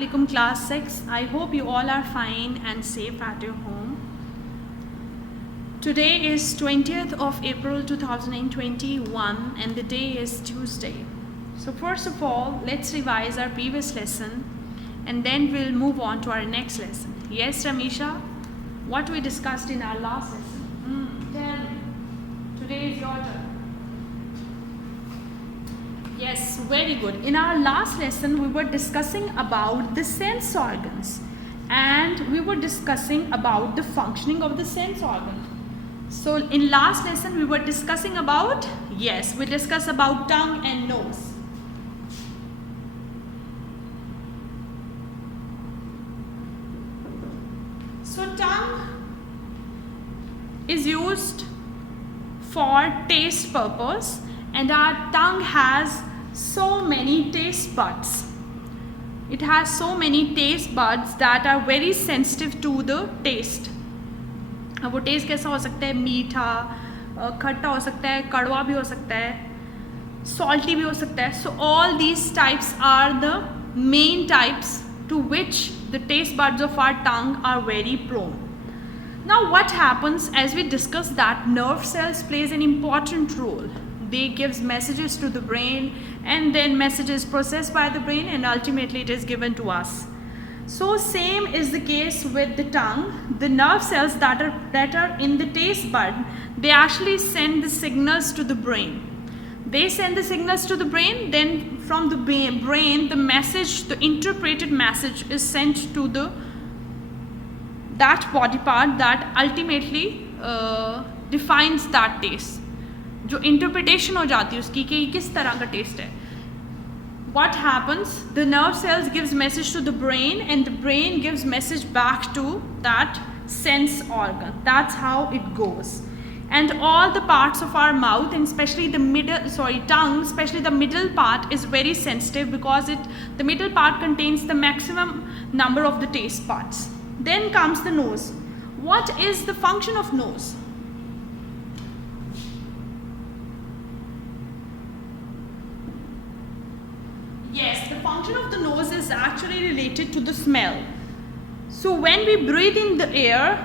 Assalamualaikum class 6. I hope you all are fine and safe at your home. Today is 20th of April 2021 and the day is Tuesday. So first of all, let's revise our previous lesson and then we'll move on to our next lesson. Yes, Ramisha, what we discussed in our last lesson? Tell me. Today is your turn. Yes, very good. In our last lesson, we were discussing about the sense organs and we were discussing about the functioning of the sense organ. So in last lesson, we were discussing about, yes, we discussed about tongue and nose. So tongue is used for taste purpose and our tongue has so many taste buds. It has so many taste buds that are very sensitive to the taste. अब वो test कैसा हो सकता है, मीठा, खट्टा हो सकता है, कड़वा भी हो सकता है, salty भी हो सकता है. So all these types are the main types to which the taste buds of our tongue are very prone. Now what happens, as we discussed, that nerve cells plays an important role. They gives messages to the brain and then messages processed by the brain and ultimately it is given to us. So same is the case with the tongue. The nerve cells that are in the taste bud, they actually send the signals to the brain. They send the signals to the brain, then from the brain the message, the interpreted message is sent to that body part that ultimately defines that taste. जो interpretation हो जाती है उसकी कि किस तरह का test है. What happens? The nerve cells gives message to the brain and the brain gives message back to that sense organ. That's how it goes. And all the parts of our mouth and especially the tongue, especially the middle part is very sensitive because the middle part contains the maximum number of the taste buds. Then comes the nose. What is the function of nose? Yes, the function of the nose is actually related to the smell. So when we breathe in the air,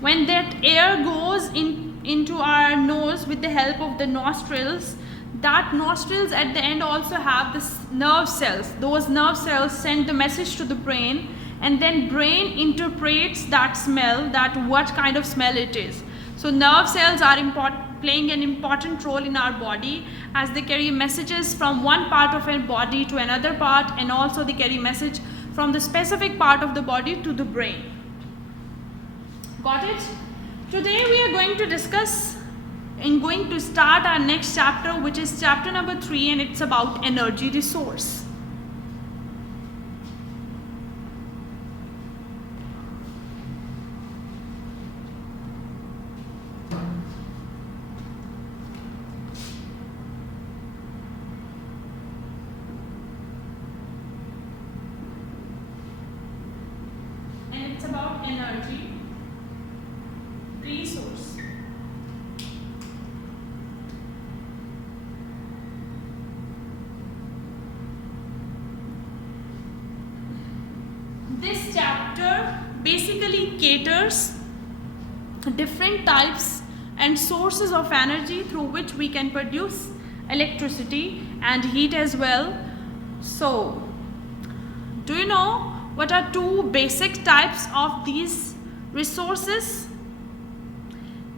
when that air goes into our nose with the help of the nostrils, that nostrils at the end also have this nerve cells. Those nerve cells send the message to the brain and then brain interprets that smell, that what kind of smell it is. So nerve cells are playing an important role in our body as they carry messages from one part of our body to another part and also they carry message from the specific part of the body to the brain. Got it? Today we are going to discuss and going to start our next chapter, which is chapter number 3 and it's about energy resource. About energy resource. This chapter basically caters different types and sources of energy through which we can produce electricity and heat as well. So, do you know what are two basic types of these resources?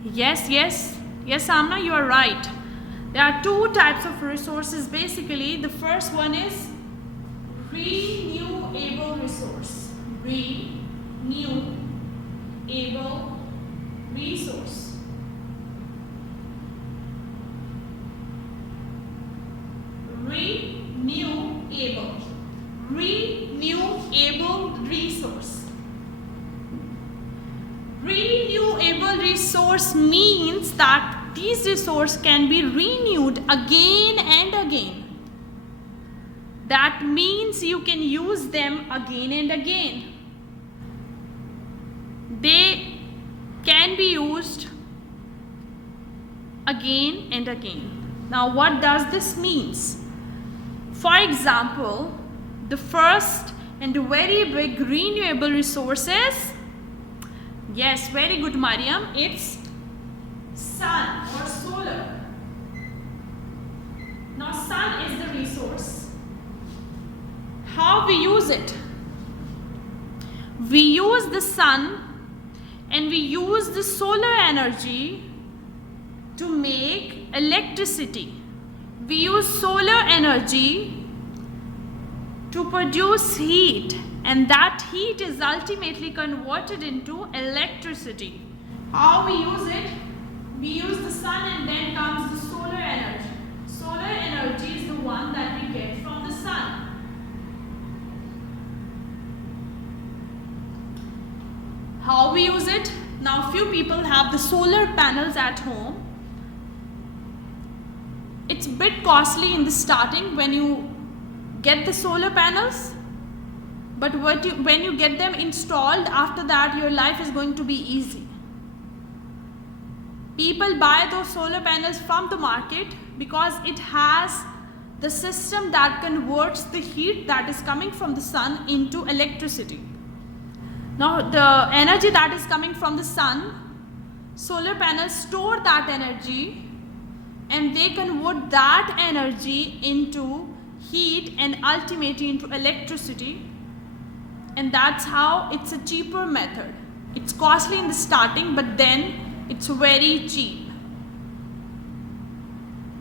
Yes, Amna, you are right. There are two types of resources basically. The first one is renewable resource. Renewable resource. Renewable resource. Renewable resource means that these resources can be renewed again and again. That means you can use them again and again. They can be used again and again. Now what does this mean? For example, the first and very big renewable resource is, yes, very good Mariam, it's sun or solar. Now sun is the resource. How we use it? We use the sun and we use the solar energy to make electricity. We use solar energy to produce heat, and that heat is ultimately converted into electricity. How we use it? We use the sun and then comes the solar energy. Solar energy is the one that we get from the sun. How we use it? Now few people have the solar panels at home. It's a bit costly in the starting when you get the solar panels, but when you get them installed, after that your life is going to be easy. People buy those solar panels from the market because it has the system that converts the heat that is coming from the sun into electricity. Now the energy that is coming from the sun, solar panels store that energy and they convert that energy into heat and ultimately into electricity, and that's how it's a cheaper method. It's costly in the starting, but then it's very cheap.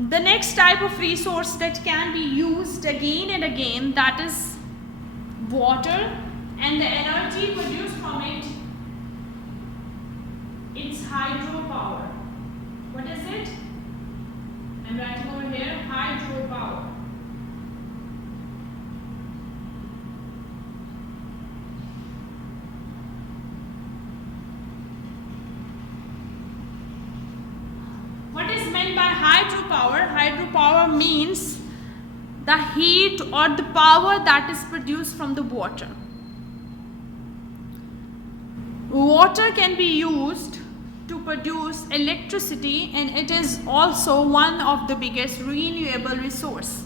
The next type of resource that can be used again and again, that is water, and the energy produced from it, it's hydropower. What is it? I'm writing over here, hydropower. What is meant by hydropower? Hydropower means the heat or the power that is produced from the water. Water can be used to produce electricity, and it is also one of the biggest renewable resource.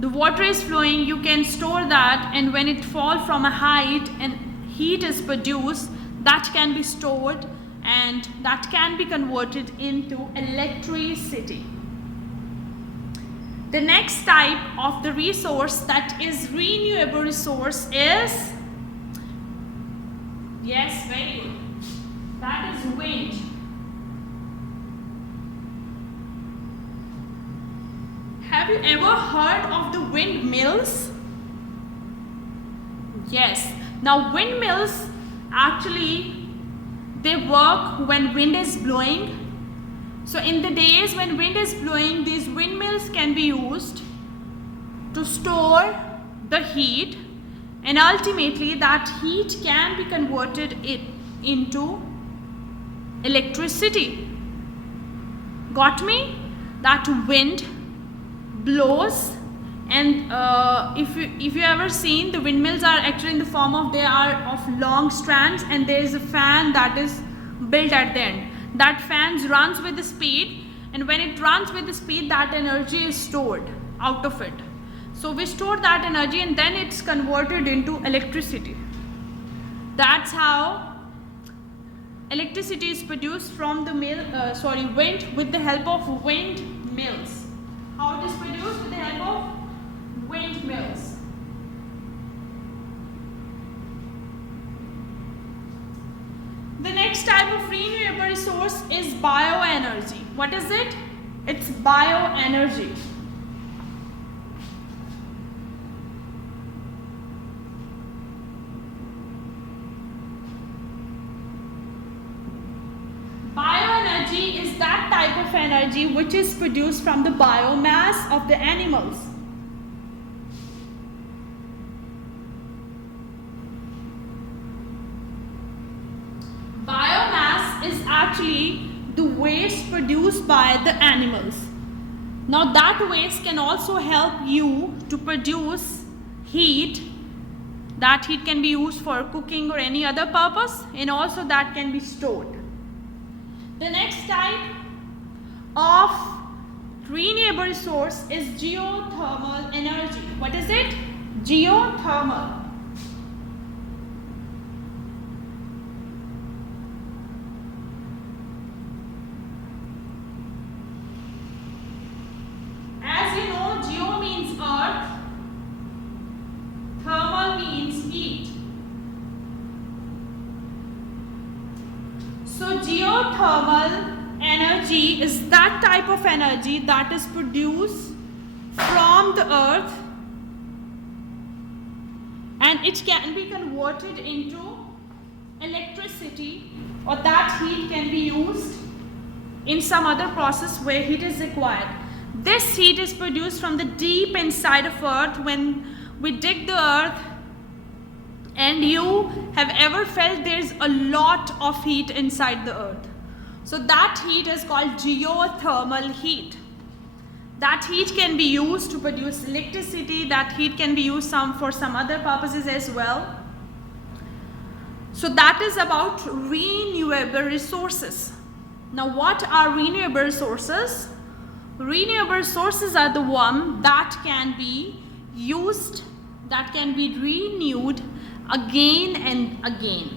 The water is flowing, you can store that, and when it falls from a height and heat is produced, that can be stored and that can be converted into electricity. The next type of the resource that is renewable resource is, yes, very good, that is wind. Have you ever heard of the windmills? Yes. Now windmills actually they work when wind is blowing. So in the days when wind is blowing, these windmills can be used to store the heat, and ultimately that heat can be converted into electricity. Got me? That wind blows, and if you ever seen, the windmills are actually in the form of, they are of long strands, and there is a fan that is built at the end. That fan runs with the speed, and when it runs with the speed, that energy is stored out of it. So we store that energy and then it's converted into electricity. That's how electricity is produced from the wind with the help of windmills. How it is produced? With the help of windmills. The next type of renewable resource is bioenergy. What is it? It's bioenergy. Bioenergy is that type of energy which is produced from the biomass of the animals. Biomass is actually the waste produced by the animals. Now that waste can also help you to produce heat. That heat can be used for cooking or any other purpose, and also that can be stored. The next type of renewable resource is geothermal energy. What is it? Geothermal. As you know, geo means earth, thermal means heat. So geothermal energy is that type of energy that is produced from the earth, and it can be converted into electricity, or that heat can be used in some other process where heat is required. This heat is produced from the deep inside of earth when we dig the earth, and you have ever felt there's a lot of heat inside the earth. So that heat is called geothermal heat. That heat can be used to produce electricity. That heat can be used for some other purposes as well. So that is about renewable resources. Now what are renewable resources? Renewable resources are the one that can be used, that can be renewed again and again.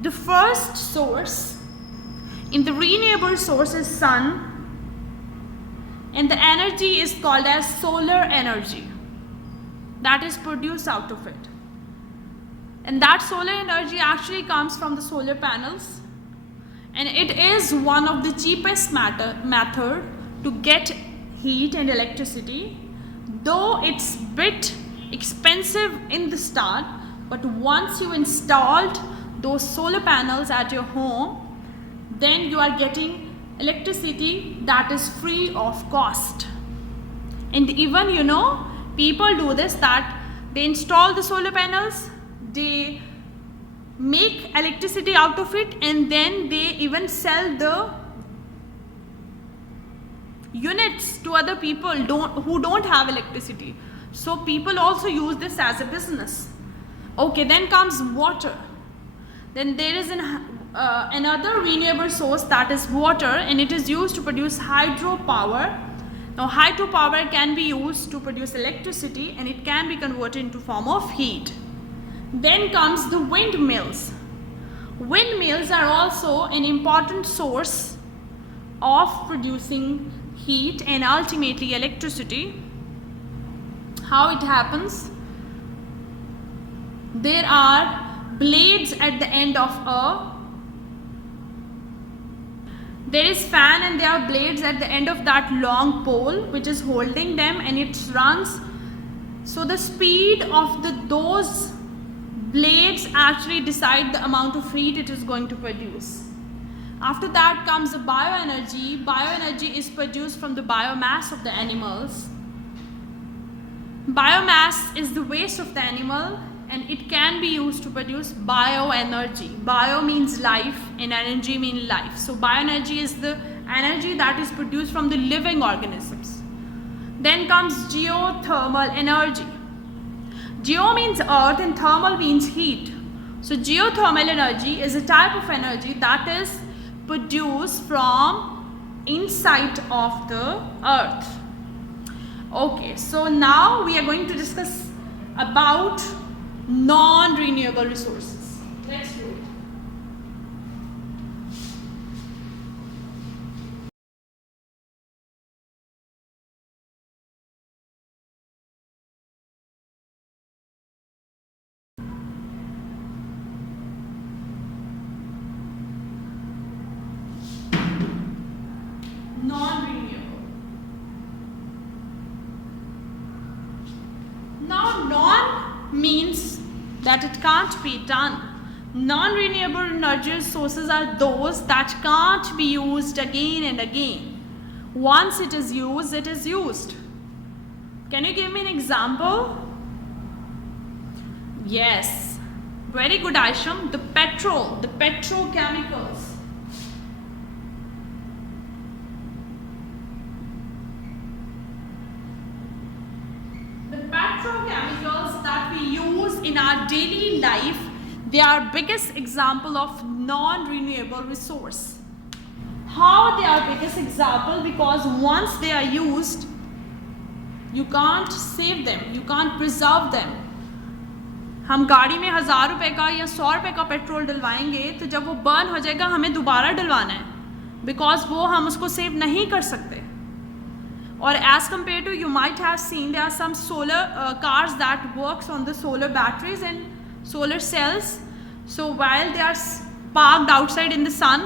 The first source in the renewable source is sun, and the energy is called as solar energy that is produced out of it. And that solar energy actually comes from the solar panels, and it is one of the cheapest method to get heat and electricity, though it's bit expensive in the start, but once you installed those solar panels at your home, then you are getting electricity that is free of cost. And even, you know, people do this, that they install the solar panels, they make electricity out of it, and then they even sell the units to other people who don't have electricity. So people also use this as a business. Okay, then comes water. Then there is another renewable source, that is water, and it is used to produce hydropower. Now hydropower can be used to produce electricity, and it can be converted into form of heat. Then comes the windmills. Windmills are also an important source of producing heat and ultimately electricity. How it happens? There are blades at the end of there is fan, and there are blades at the end of that long pole which is holding them, and it runs. So the speed of those blades actually decide the amount of heat it is going to produce. After that comes the bioenergy. Bioenergy is produced from the biomass of the animals. Biomass is the waste of the animal, and it can be used to produce bioenergy. Bio means life and energy means life. So bioenergy is the energy that is produced from the living organisms. Then comes geothermal energy. Geo means earth and thermal means heat. So geothermal energy is a type of energy that is produced from inside of the earth. Okay, so now we are going to discuss about non-renewable resources. Let's do it. Non-renewable. Now, non means that it can't be done. Non-renewable energy sources are those that can't be used again and again. Once it is used, it is used. Can you give me an example? Yes. Very good, Aisham. The petrochemicals. Petrochemicals that we use in our daily life, they are biggest example of non-renewable resource. How they are biggest example? Because once they are used, you can't save them, you can't preserve them. हम गाड़ी में 1000 रुपये का या 100 रुपये का petrol डलवाएंगे तो जब वो बर्न हो जाएगा हमें दोबारा डलवाना है, बिकॉज वो हम उसको सेव नहीं कर सकते. और as compare to, you might have seen there are some solar cars that works on the solar batteries and solar cells. So while they are parked outside in the sun,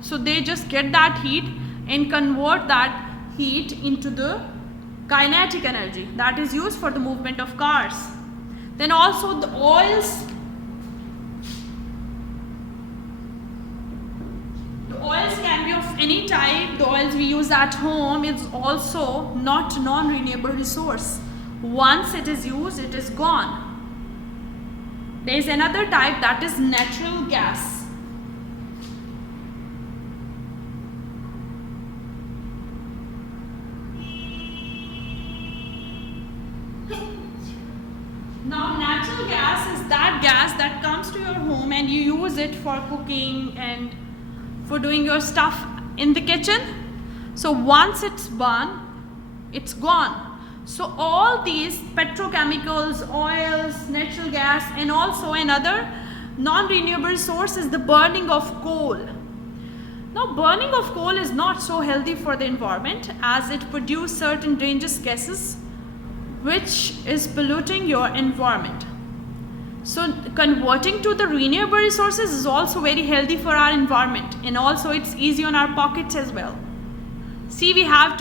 so they just get that heat and convert that heat into the kinetic energy that is used for the movement of cars. Then also the oils can be of any type. The oils we use at home is also not non-renewable resource. Once it is used, it is gone. There is another type, that is natural gas. Now natural gas is that gas that comes to your home and you use it for cooking and for doing your stuff in the kitchen. So once it's burned, it's gone. So all these petrochemicals, oils, natural gas, and also another non-renewable source is the burning of coal. Now burning of coal is not so healthy for the environment as it produces certain dangerous gases which is polluting your environment. So converting to the renewable resources is also very healthy for our environment, and also it's easy on our pockets as well. See, we have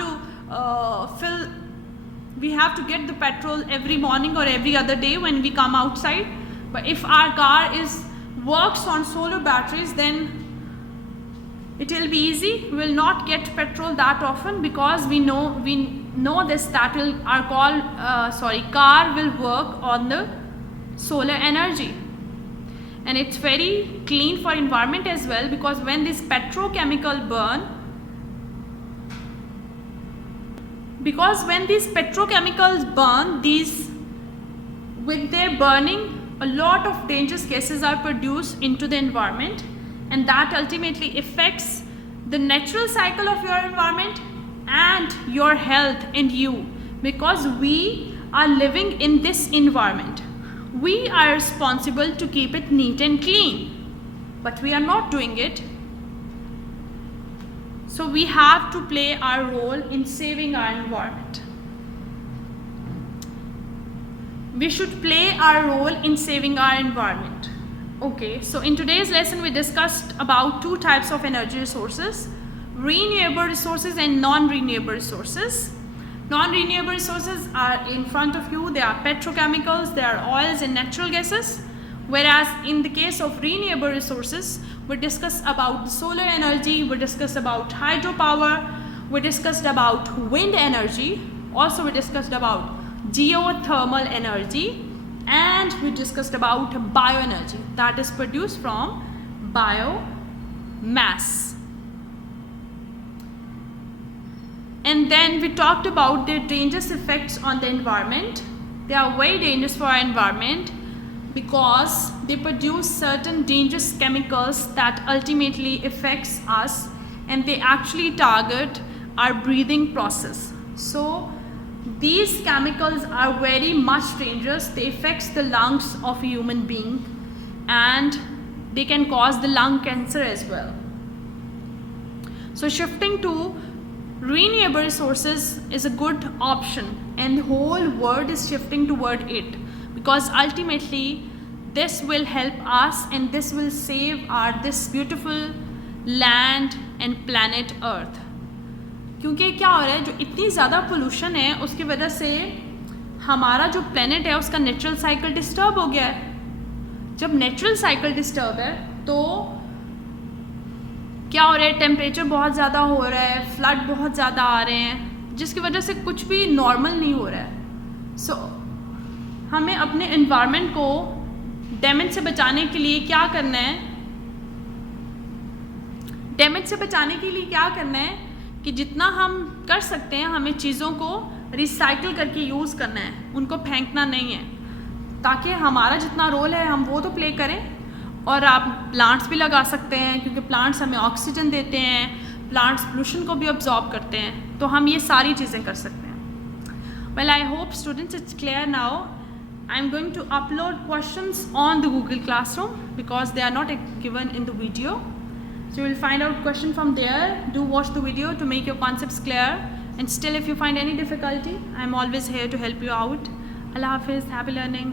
to get the petrol every morning or every other day when we come outside. But if our car works on solar batteries, then it will be easy. We will not get petrol that often because we know this, that our car will work on the solar energy, and it's very clean for environment as well, because when this petrochemical burn, because when these petrochemicals burn, with their burning, a lot of dangerous gases are produced into the environment, and that ultimately affects the natural cycle of your environment and your health and you, because we are living in this environment. We are responsible to keep it neat and clean, but we are not doing it. So we have to play our role in saving our environment. We should play our role in saving our environment. Okay, so in today's lesson we discussed about two types of energy resources: renewable resources and non-renewable resources. Non-renewable resources are in front of you. They are petrochemicals, they are oils and natural gases. Whereas in the case of renewable resources, we discussed about solar energy, we discussed about hydropower, we discussed about wind energy, also we discussed about geothermal energy, and we discussed about bioenergy that is produced from biomass. And then we talked about their dangerous effects on the environment. They are very dangerous for our environment because they produce certain dangerous chemicals that ultimately affects us, and they actually target our breathing process. So these chemicals are very much dangerous. They affect the lungs of a human being, and they can cause the lung cancer as well. So shifting to renewable resources is a good option, and the whole world is shifting toward it, because ultimately this will help us and this will save this beautiful land and planet Earth. क्योंकि क्या हो रहा है, जो इतनी ज़्यादा pollution है उसकी वजह से हमारा जो प्लेनेट है उसका नेचुरल साइकिल डिस्टर्ब हो गया है. जब नेचुरल साइकिल डिस्टर्ब है तो क्या हो रहा है, टेम्परेचर बहुत ज़्यादा हो रहा है, फ्लड बहुत ज़्यादा आ रहे हैं, जिसकी वजह से कुछ भी नॉर्मल नहीं हो रहा है. सो हमें अपने एनवायरनमेंट को डैमेज से बचाने के लिए क्या करना है, कि जितना हम कर सकते हैं हमें चीज़ों को रिसाइकिल करके यूज़ करना है, उनको फेंकना नहीं है, ताकि हमारा जितना रोल है हम वो तो प्ले करें. और आप प्लांट्स भी लगा सकते हैं, क्योंकि प्लांट्स हमें ऑक्सीजन देते हैं, प्लांट्स पोल्यूशन को भी ऑब्जॉर्ब करते हैं, तो हम ये सारी चीज़ें कर सकते हैं। Well I hope students it's clear now. I am going to upload questions on the Google Classroom because they are not given in the video. So you will find out question from there. Do watch the video to make your concepts clear. And still if you find any difficulty, I am always here to help you out. Allah Hafiz, happy learning.